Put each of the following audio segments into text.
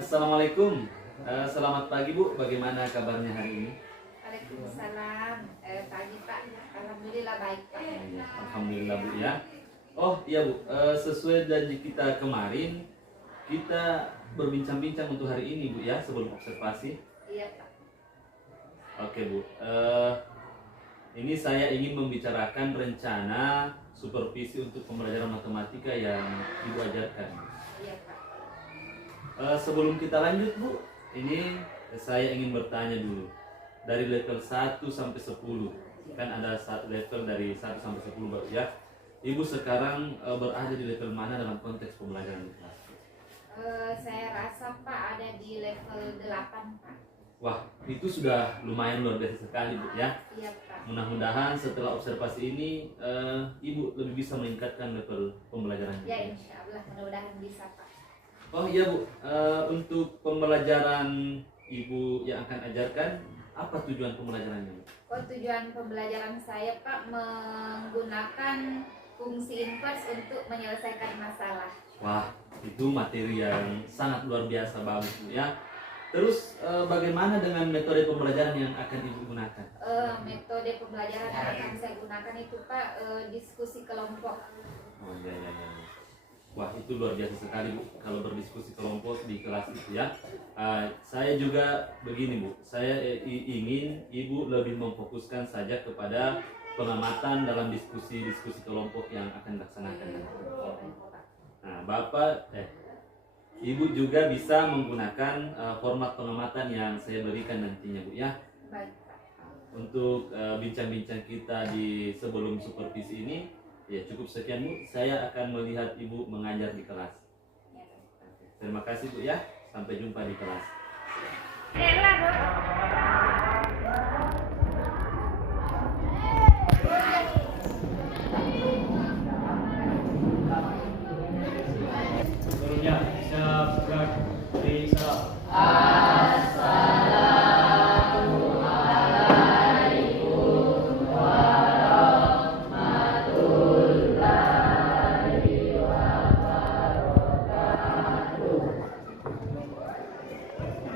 Assalamualaikum. Selamat pagi Bu. Bagaimana kabarnya hari ini? Waalaikumsalam. Pagi Pak. Alhamdulillah baik Pak. Ya, Alhamdulillah Bu ya. Oh iya Bu, sesuai janji kita kemarin, kita berbincang-bincang untuk hari ini Bu ya, sebelum observasi. Iya Pak. Oke Bu, ini saya ingin membicarakan rencana supervisi untuk pembelajaran matematika yang Ibu ajarkan. Iya Pak. Sebelum kita lanjut Bu, ini saya ingin bertanya dulu. Dari level 1 sampai 10, kan ada level dari 1 sampai 10 Bapak ya. Ibu sekarang berada di level mana dalam konteks pembelajaran di kelas? Saya rasa Pak ada di level 8 Pak. Wah, itu sudah lumayan luar biasa sekali Bu ya. Iya Pak. Mudah-mudahan setelah observasi ini Ibu lebih bisa meningkatkan level pembelajarannya. Ya insya Allah mudah-mudahan bisa Pak. Oh iya Bu, untuk pembelajaran Ibu yang akan ajarkan, apa tujuan pembelajarannya Bu? Oh, tujuan pembelajaran saya Pak menggunakan fungsi inverse untuk menyelesaikan masalah. Wah, itu materi yang sangat luar biasa bagus Bu ya. Terus bagaimana dengan metode pembelajaran yang akan Ibu gunakan? Metode pembelajaran yang akan saya gunakan itu Pak diskusi kelompok. Oh iya iya iya. Wah, itu luar biasa sekali Bu kalau berdiskusi kelompok di kelas itu ya. Saya juga begini Bu, saya ingin Ibu lebih memfokuskan saja kepada pengamatan dalam diskusi-diskusi kelompok yang akan dilaksanakan. Nah, Ibu juga bisa menggunakan format pengamatan yang saya berikan nantinya Bu ya. Baik Pak. Untuk bincang-bincang kita di sebelum supervisi ini, ya cukup sekian Bu. Saya akan melihat Ibu mengajar di kelas. Terima kasih Bu ya. Sampai jumpa di kelas. Sebelumnya siap gerak dari salam.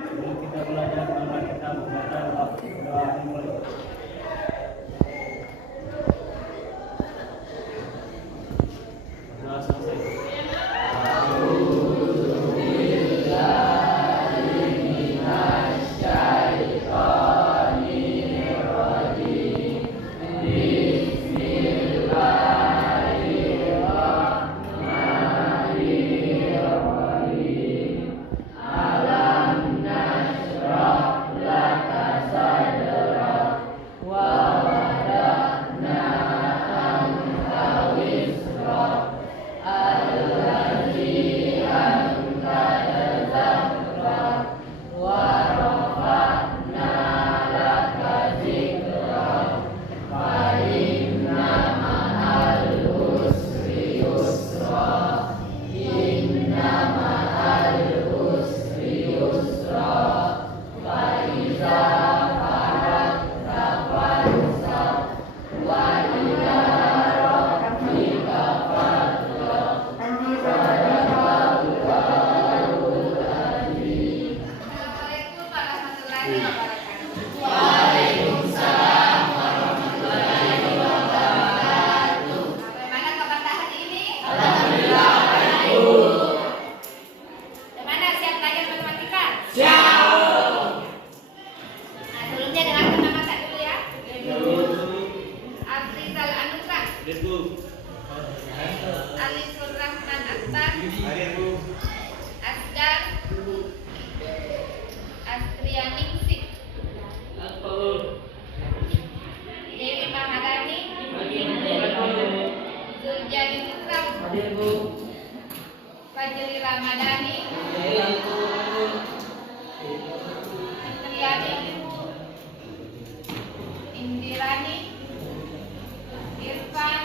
Sebelum kita belajar, mari kita membaca doa dimulai. Doa selesai. Assalamualaikum warahmatullahi wabarakatuh. Bagaimana kabar hari ini? Alhamdulillah. Bagaimana siap belajar matematika? Siap. Nah, sebelumnya dengarkan nama saya dulu ya. Afrizal Anugrah, Alisul Rahman Akbar, Asgar, Astrianingsih, Dewi Maharani, Zuljani Islam, Fajri Ramadhani, Fitriani, Indirani, Irfan,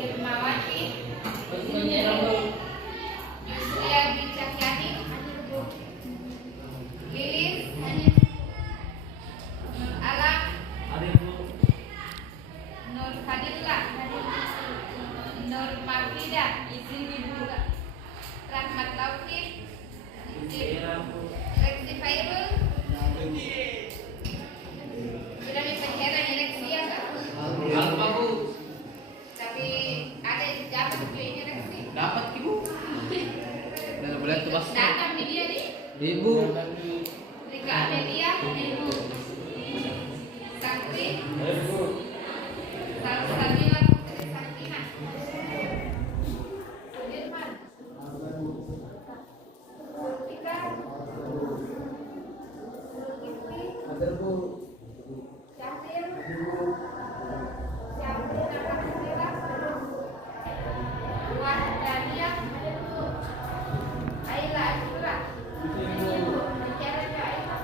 Irmawati, Yusriya Bicakyani, Lilis, Nur Alam, Nur Fadillah, Nur Mafida, Rahmat Laufik, Reaksi Fairul sudah dipenjara eleksi ya Kak? Apa Bu? Tapi ada dapat juga ini reaksi. Dapat Ibu. Dan boleh tuh Bos. Datang di dia nih. Ibu. Rika Amelia, Ibu Sakti, Salsabila Putri Sakina, Sudirman, Tika, Zulkifli, Syafir, Nakamila, Wahdania, Aila Ashura, bicara ke Aila.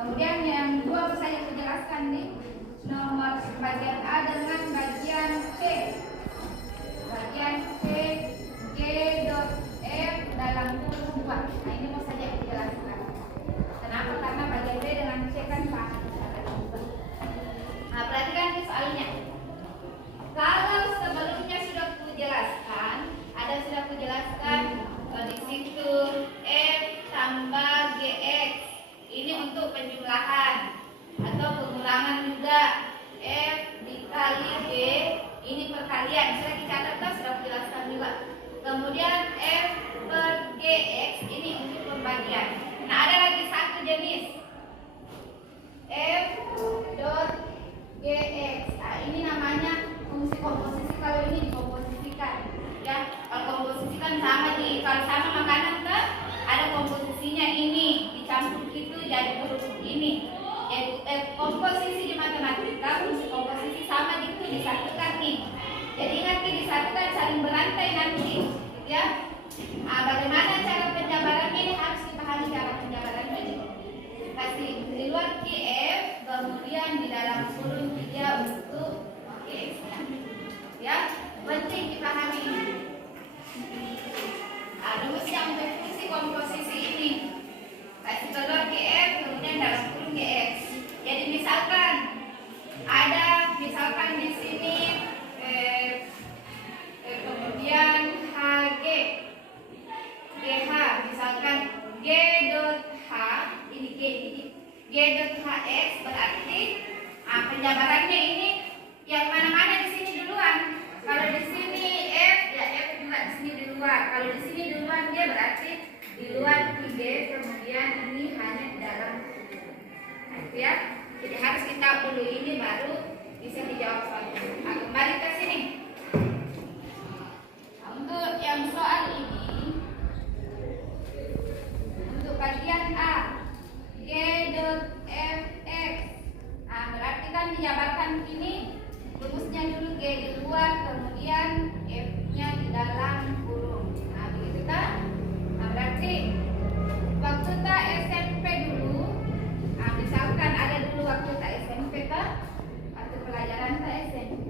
Kemudian yang dua saya jelaskan nih, nomor bagian A dengan bagian C. Bagian C G dot F dalam kurung 2. Nah ini mau saja dijelaskan. Kenapa? Karena bagian B dengan C kan sama. Nah perhatikan nih soalnya. Kalau sebelumnya sudah kujelaskan, sudah kujelaskan di situ F tambah GX. Ini untuk penjumlahan atau pengulangan juga. F dikali G ini perkalian. Sudah dicatat kan? Sudah dijelaskan juga. Kemudian F per GX ini untuk pembagian. Nah ada lagi satu jenis F dot GX. Nah, ini namanya fungsi komposisi. Kalau ini dikomposisikan, ya. Kalau komposisikan sama kalau sama makanan kan ada komposisinya ini dicampur itu jadi huruf ini. Komposisi di matematika fungsi komposisi sama gitu disatukan nih. Jadi ingat nih disatukan saling berantai nanti, ya. GH. Misalkan G dot H, ini G ini. G dot HX berarti penjabarannya ini yang mana-mana di sini duluan. Kalau di sini F, ya F juga di sini di luar. Kalau di sini duluan dia berarti di luar 3, kemudian ini hanya di dalam. Nah, itu ya. Jadi harus kita dulu ini baru bisa dijawab soal ini. Nah, kembali ke sini. Untuk yang soal ini, untuk bagian A, G dot Fx. Nah, berarti kan dijabarkan ini rumusnya dulu G di luar, kemudian F-nya di dalam kurung. Nah, begitu kan? Nah, berarti waktu kita SMP dulu, nah, misalkan ada dulu waktu kita SMP kan, waktu pelajaran kita SMP,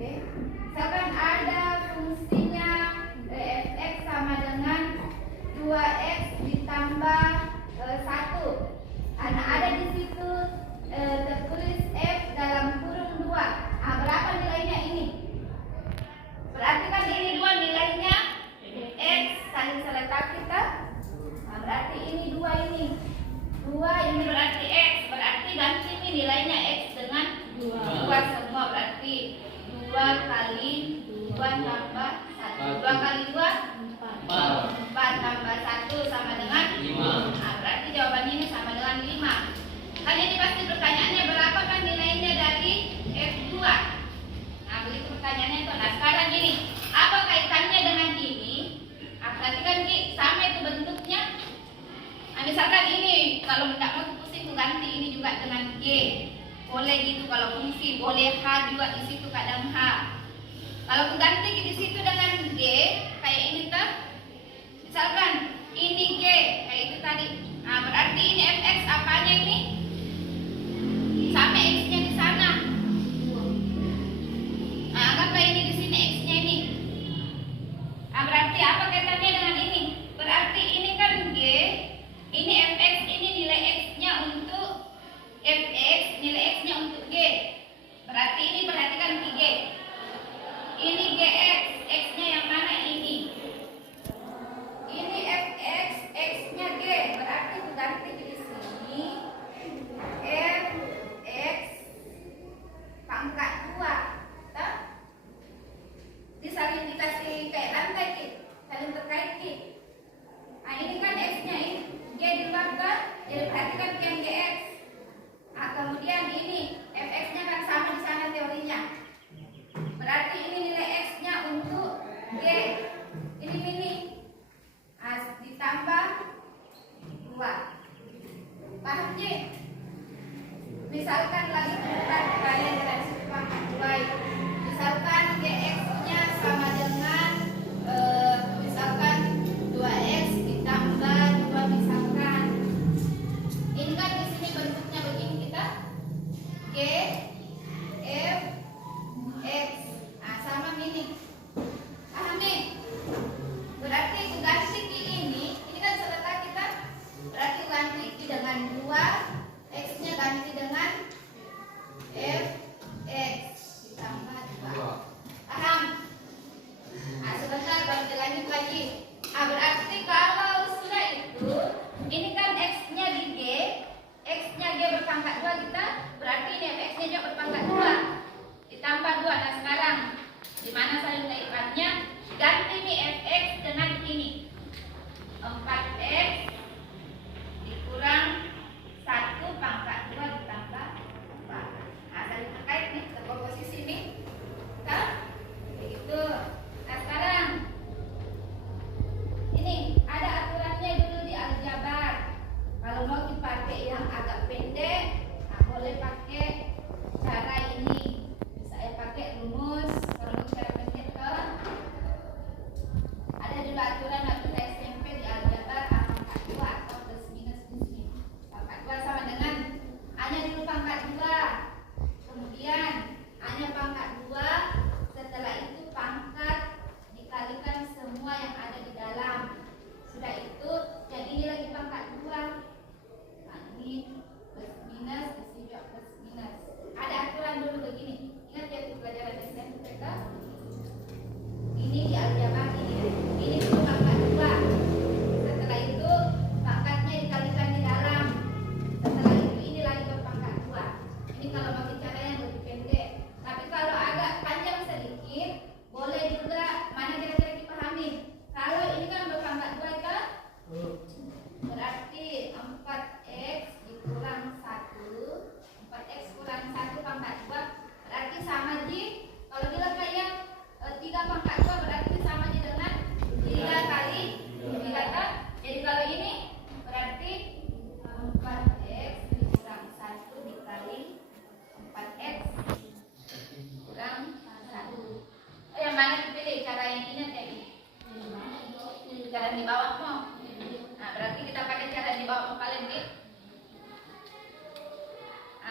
misalkan ada fungsinya Fx sama dengan 2x ditambah 1. Karena ada di situ tertulis F dalam kurung 2. Nah, berapa nilainya ini? Berarti kan ini 2 nilainya X saling seletak kita. Nah, berarti ini 2 ini. 2 ini berarti X. Berarti ganti ini nilainya X dengan 2 semua. Berarti 2 kali 2 tambah 1. 2 kali 2 4 tambah 1 sama dengan 5. Nah, berarti jawabannya ini sama dengan 5. Kan ini pasti pertanyaannya berapa kan nilainya dari F2. Nah, begitu pertanyaannya itu. Nah, sekarang gini, apa kaitannya dengan ini? Nah, berarti kan sama itu bentuknya. Nah, misalkan ini kalau tidak mau pusing ku ganti ini juga dengan G. Boleh gitu kalau fungsi, boleh H juga di situ kadang H. Kalau ku ganti di situ dengan G kayak ini tuh. Misalkan ini G kayak itu tadi. Nah, berarti ini Fx apanya ini? Sama X-nya di sana. Nah, anggaplah ini di sini X-nya ini. Nah, berarti apa kaitannya dengan ini? Berarti ini kan G, ini Fx, ini nilai X-nya untuk Fx, nilai X-nya untuk G. Berarti ini perhatikan G. Ini Gx, X-nya yang mana ini? Ini Fx, X-nya G. Berarti ganti di sini Fx pangkat 2. Tuh? Disaling dikasih kayak rantai Ki. Saling terkait Ki. Nah, ini kan X-nya ini G di luar kan? Jadi perhatikan yang Gx. Nah, kemudian ini Fx-nya kan sama di sana teorinya. Berarti ini nilai X-nya untuk G. Ini mini. Nah, ditambah 2. Paham G? Misalkan lagi bukan kalian dari situ paham baik. Misalkan Gx-nya sama dengan misalkan 2x ditambah 2 misalkan. Ini kan di sini bentuknya begini kita. G F X. Nah, sama mini. Paham nih? Berarti ku ganti ini kan seletak kita. Berarti ku ganti dengan 2, X-nya ganti dengan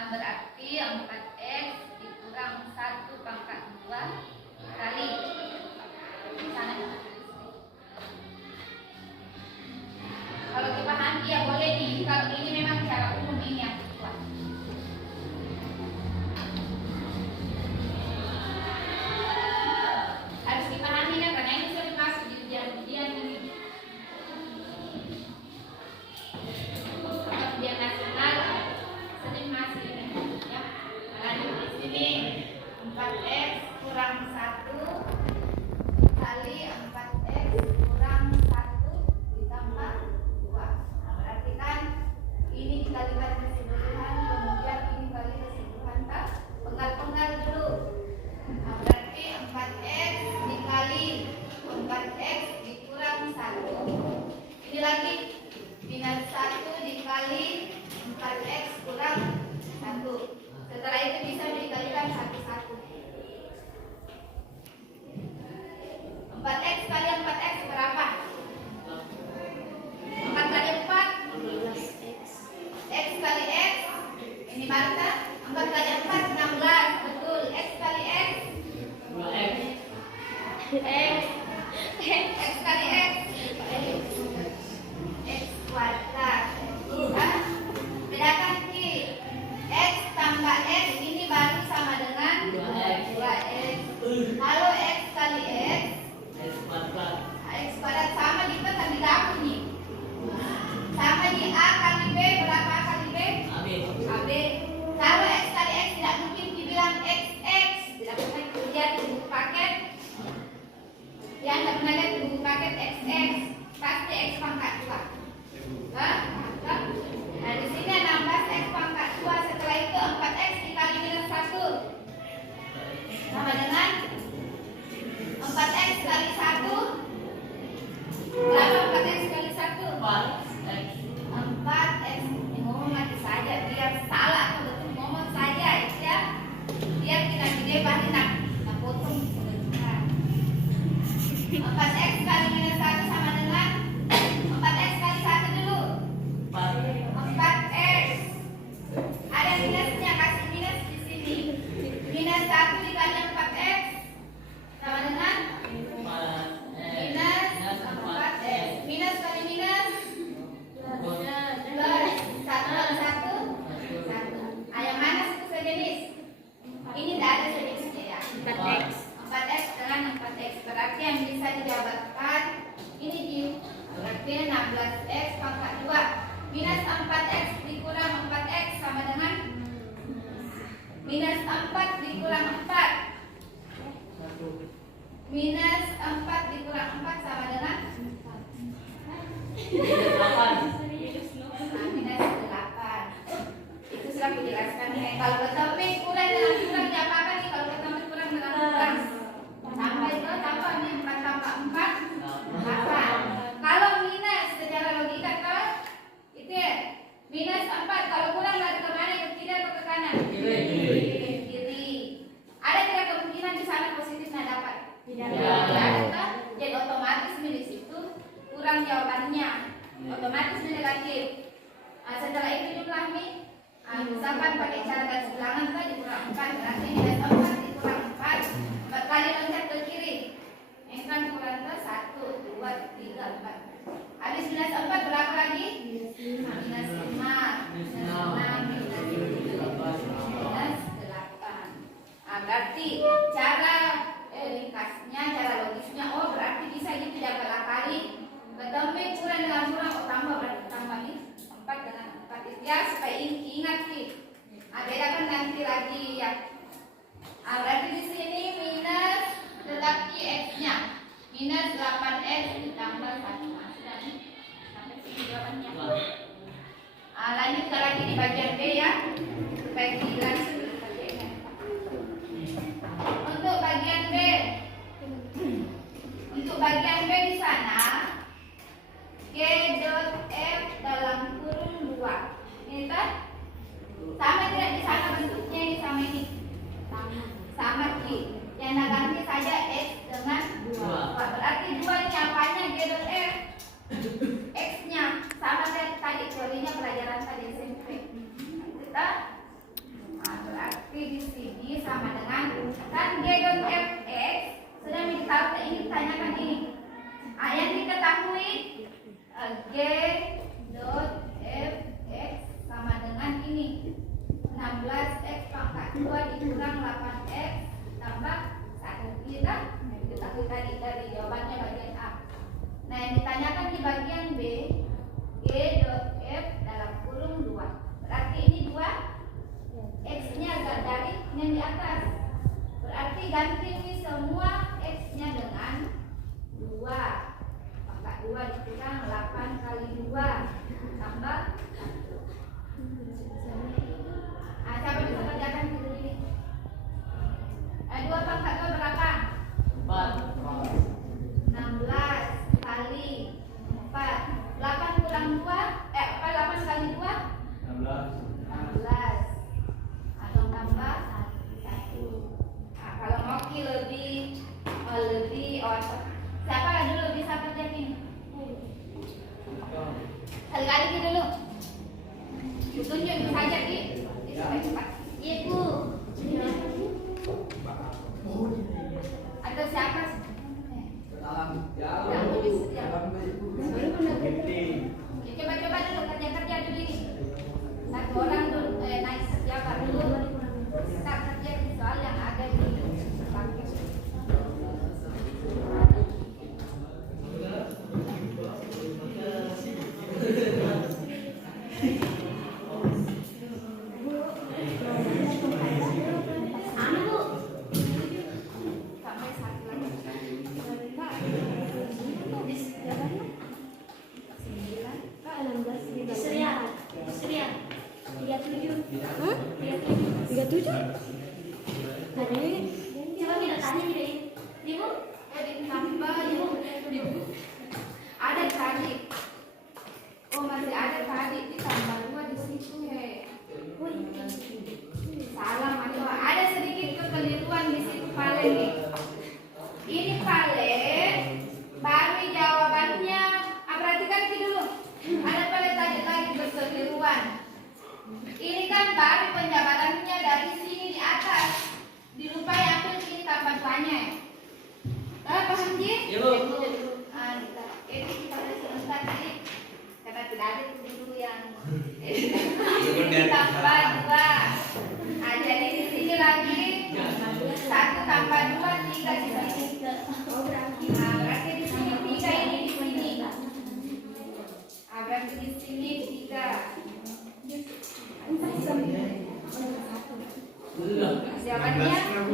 berarti 4x dikurang 1 pangkat 2 kali sana. Kalau dipahami ya boleh nih. Kalau ini memang cara umum ini yang kuat. Harus dipahami ya karena ini sering masuk di ujian ini. Ujian nasional sering masuk ini ya. Lanjut di sini 4x kurang 1 kali 4x kurang 1 ditambah 2. Nah, berarti kan ini dikalikan keseluruhan, kemudian ini kali keseluruhan tak penggal-penggal dulu. Nah, berarti 4x dikali 4x dikurang 1. Ini lagi minus 1 dikali 4x kurang 1. Setelah itu bisa dikalikan satu-satu. 4x kali 4x berapa? 4 kali 4 x kali x. Ini baca 4 kali 4 16. Betul. X kali x 2x. x kali x x kuadrat. Nah, bedakan ki. X tambah x ini baru sama dengan 2x. Kalau x kali x X kuadrat. x kuadrat sama ditekan di dapur nih. Sama di A kali B, berapa A kali B? AB. Kalau x kali x tidak mungkin dibilang xx. Tidak pernah lihat di buku paket. Yang tidak pernah lihat di buku paket xx. Pasti x pangkat 2. Nah, di sini 16x pangkat 2. Setelah itu 4x dikali minus 1 sama dengan 4x kali 1. Berapa 4x kali 1? 4x. Ngomong mati saja biar salah atau betul ngomong saja ya. Biar tidak didebat nak potong sebentar. 4x kali minus 1 sama dengan 4x kali 1 dulu. 4x. Ada minusnya, kasih minus di sini. Minus 1 dikali 4x sama dengan minus 4x. Minus kali minus plus 1 kali 1 1. Yang mana itu sejenis? Ini tidak ada sejenisnya ya. 4x dengan 4x berarti yang bisa dijawabkan ini di berarti 16x pangkat 2 minus 4x dikurang 4x sama dengan minus 4 dikurang 4. Minus 4 dikurang 4 sama dengan minus 8. Itu sudah kujelaskan ya. Kalau ketemu kurang dengan kurang diapakan nih? Kalau ketemu kurang dengan kurang tambah itu tambah nih 4 tambah 4 8. Kalau minus secara logika kan itu ya minus 4 kalau kurang lari kemana, ke kiri atau ke kanan? Kiri. Ada tidak kemungkinan di sana positifnya dapat? Tidak ada. Jadi otomatis di situ kurang jawabannya, otomatis negatif. Nah, setelah itu jumlah nih, misalkan pakai cara garis bilangan tadi kurang 4 berarti minus 4 dikurang 4 kali loncat ke kiri. Ini kan kurang ke 1, 2, 3, 4. Habis minus 4 berapa lagi? Minus 5. Minus 6, minus 8. Nah, berarti cara ringkasnya, cara logisnya, oh berarti bisa gitu ya berapa kali ketemu kurang dengan kurang, oh tambah berarti tambah nih 4 dengan 4 ya supaya ingat sih. Nah, bedakan nanti lagi ya. Nah, berarti di sini minus tetapi x-nya minus 8x ditambah 1. Sampai sini jawabannya. Nah, lanjut lagi di bagian B ya supaya langsung bagian. Untuk bagian B, untuk bagian B di sana G dot F dalam kurung 2. Ini kan sama tidak di sana bentuknya ini sama ini? Sama Ki. Yang ganti saja X dengan 2. Berarti 2 ini apanya G dot F? X-nya sama tadi teorinya pelajaran tadi SMP. Kita dot f x sama dengan ini 16x pangkat 2 dikurang 8x tambah 1. Kita ketahui tadi dari jawabannya bagian A. Nah, yang ditanyakan di bagian B, g dot f dalam kurung 2. Berarti ini 2, x-nya agak dari yang di atas. Berarti ganti ini semua x-nya dengan 2. Pangkat 2 dikurang 8 kali 2 tambah 1. Siapa bisa kerjakan dulu ini? 2 pangkat 2 berapa? 16 kali 4. 8 kurang 2, 8 kali 2? 16. Atau tambah 1. Nah, kalau mau lebih siapa dulu bisa kerjain? Kali-kali dulu. Tunjuk saja Ki. Cepat. Iya Bu. Atau siapa? Coba dulu kerja dulu ini. Satu orang dulu naik siapa dulu. Kita kerja di soal yang ada di bangku. Ada tadi. Oh, masih ada tadi ditambah 2 di situ salah Mas. Ada sedikit kekeliruan di situ paling nih. Ini paling baru jawabannya. Perhatikan dulu. Ada paling tadi lagi kekeliruan. Ini kan baru penjabarannya dari sini di atas. Dilupai ambil sini tambah 2-nya. Paham Ji? Iya, Bu. Ini kita sebentar Ji. Karena tidak ada dulu yang tambah 2. Jadi di sini lagi 1 tambah 2 3 di sini. Berarti di sini 3 ini di sini. Berarti di sini 3. Jawabannya 1.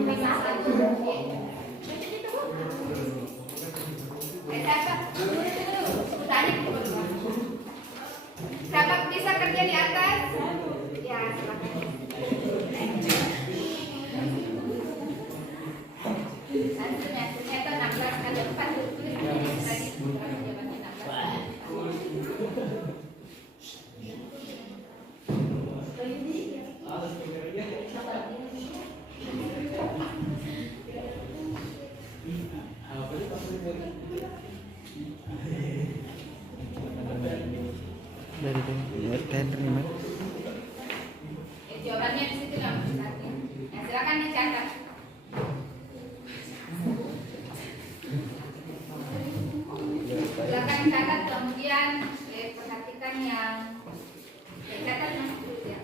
Siapa bisa kerja di atas? Ya, silakan. Hasilnya itu 16 kali 4 tulis tadi jawabannya 16. Jawabannya di situ dong. Ya, silakan dicatat. Silakan catat, kemudian perhatikan yang catat ya.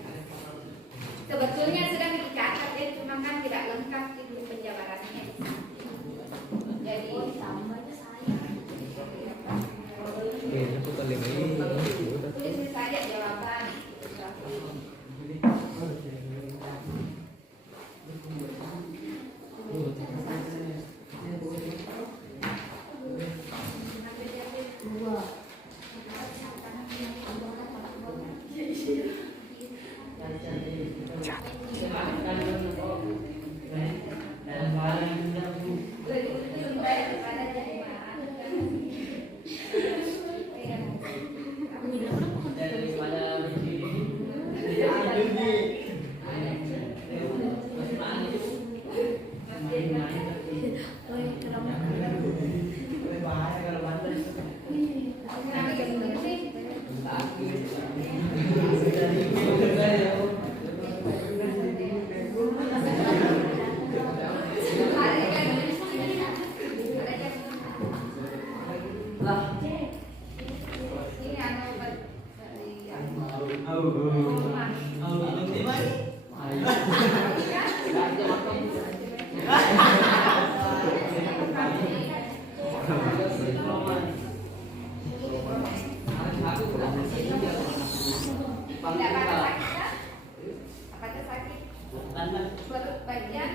Sebetulnya sudah dicatat cuma kan tidak lengkap itu penjabarannya. Jadi tambahnya saya. Tulis saja jawaban. Tidak apa-apa sakit kan? Apakah sakit? Perut bagian?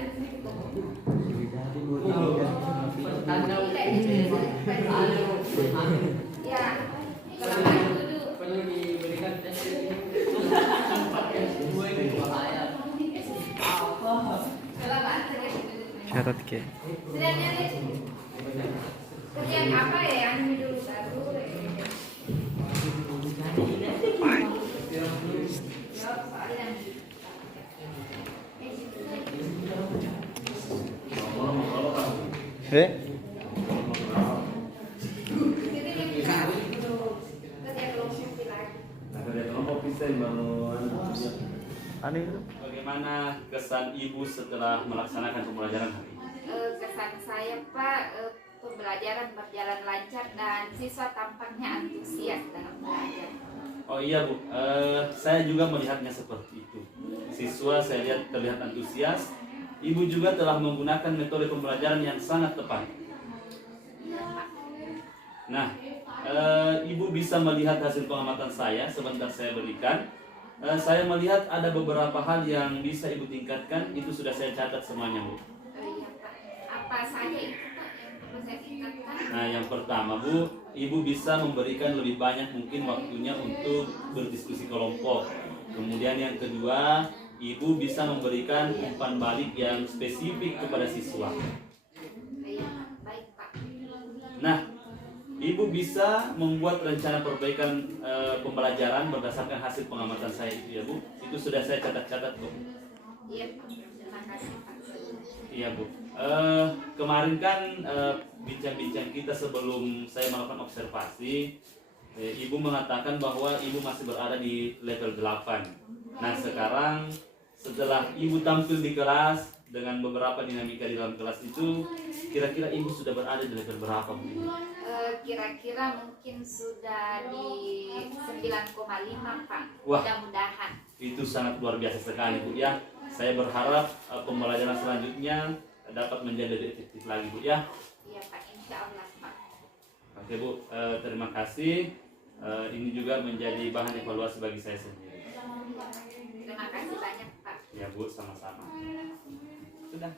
Ya, kelemahan duduk. Perlu diberikan tes Kelemahan sakit duduk. Syarat ke. Sudah nyari kerjaan apa ya yang ini dulu baru? Jawab soalnya. Kerja kelompok lagi. Nah, kerja kelompok bisa bangun. Aneh itu. Bagaimana kesan ibu setelah melaksanakan pembelajaran hari ini? Kesan saya Pak, pembelajaran berjalan lancar dan siswa tampaknya antusias dalam belajar. Oh iya Bu, saya juga melihatnya seperti itu. Siswa saya lihat terlihat antusias. Ibu juga telah menggunakan metode pembelajaran yang sangat tepat. Nah, Ibu bisa melihat hasil pengamatan saya, sebentar saya berikan. Saya melihat ada beberapa hal yang bisa Ibu tingkatkan, itu sudah saya catat semuanya Bu. Iya Pak, apa saja itu Pak yang perlu saya tingkatkan? Nah, yang pertama Bu, Ibu bisa memberikan lebih banyak mungkin waktunya untuk berdiskusi kelompok. Kemudian yang kedua, Ibu bisa memberikan umpan balik yang spesifik kepada siswa. Iya, baik Pak. Nah, Ibu bisa membuat rencana perbaikan pembelajaran berdasarkan hasil pengamatan saya itu ya Bu. Itu sudah saya catat-catat Bu. Iya Pak, terima kasih Pak. Iya Bu. Kemarin kan bincang-bincang kita sebelum saya melakukan observasi, Ibu mengatakan bahwa Ibu masih berada di level 8. Nah sekarang setelah Ibu tampil di kelas dengan beberapa dinamika di dalam kelas itu, kira-kira Ibu sudah berada di level berapa Bu? Kira-kira mungkin sudah di 9,5 Pak. Wah. Mudah-mudahan. Itu sangat luar biasa sekali Bu ya. Saya berharap pembelajaran selanjutnya dapat menjadi lebih efektif lagi Bu ya. Iya Pak, insya Allah Pak. Oke Bu, terima kasih. Ini juga menjadi bahan evaluasi bagi saya sendiri. Terima kasih banyak Pak. Ya Bu, sama-sama. Sudah.